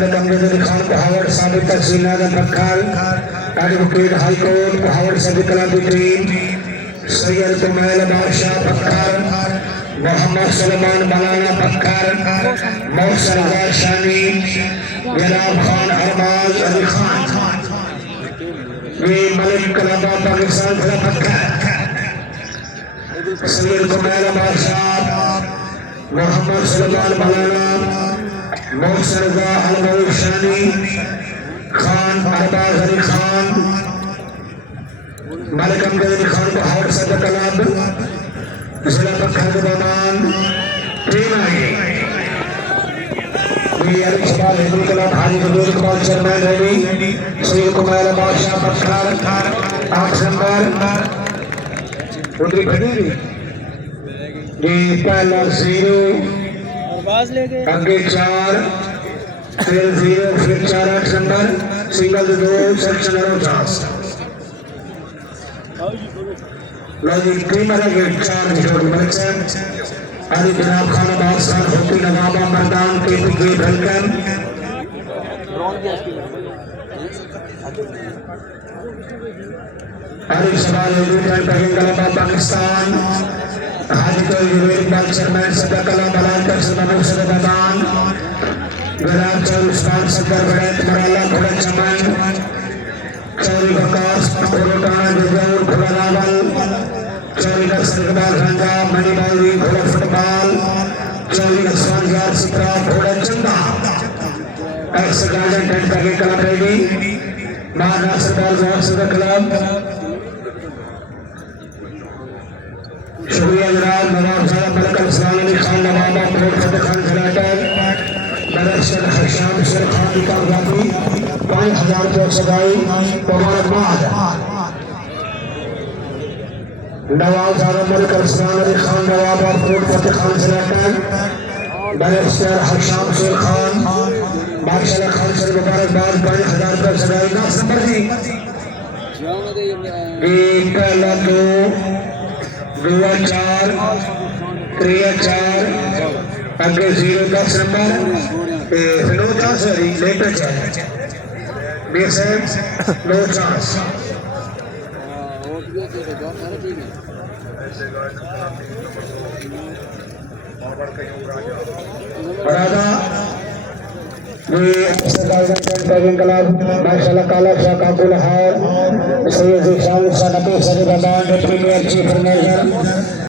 Madam Gazali Khan Howard Sadiq Taksina Pakhal, Advocate High Court Howard Sadiq Aladdin, Sayyid Tumaila Basha Pakhal, Muhammad Sulaiman Malana Pakhal, Mohsen Shani, Jalal Khan Armaz Ali Khan, Malik Kalaba Pakistan Pakhal, Sayyid Tumaila Basha, Muhammad Sulaiman Malana, Mohsen Shani, Khan Armaz Ali Khan, Malik Gazali Khan Howard Sadiq Aladdin, जिला पत्थर के दौरान train आई ये अरिशबाल Hindu club हाजी Jabir Kaul chairman ready Shri Kumar बादशाह पत्थर 8 number उनकी खड़ी ये पहला 0 आगे 4 फिर 0 फिर 4 8 number single 2 section 49 Lagi terima lagi charge dari mereka. Ali Janab Khan Abbas Khan Hopi Nawab Mardan KPK welcome. Ali Shabal Lieutenant Pakistan Pakistan. Haji Koi Jubair Bank Chairman Sadaqallah Malan Taksir Mahmud Sadaban. Garab Chaur Usman Sadar Badat Marala Khoda Chaman. Chauri Bakas Urutana Jazaur Khoda Rawal. Chauri Sarkar Khanja Manibauri Khoda Football. Chauri Swanjar Sitra Khoda Chanda. Ex-Garden Tent Kage Club ready. Mahana Sardar Zawar Sada Club. Shukriya Janaab Nawab Saab Malak Al-Islam Ali Khan Nawab Ahmed Fateh Khan Khalatar. Barrister Hasham Sir Khan की कामयाबी 5000 रुपये सगाई मुबारकबाद नवाब साहब मलिक अरसलान अली खान नवाब अहमद फतेह Khan खलाटर barrister Hasham शेर खान माशाल्लाह Khan sir मुबारकबाद 5000 रुपये सगाई 10 नंबर जी एक पहला 2 2 4 3 4 आगे 0 10 number no chance sorry later chance makes sense no chance बरादा ये सरदार क्लब माशाल्लाह काला शाह काबुल हार सैयद शाह नबी सर बमान प्रीमियर चीफ मैनेजर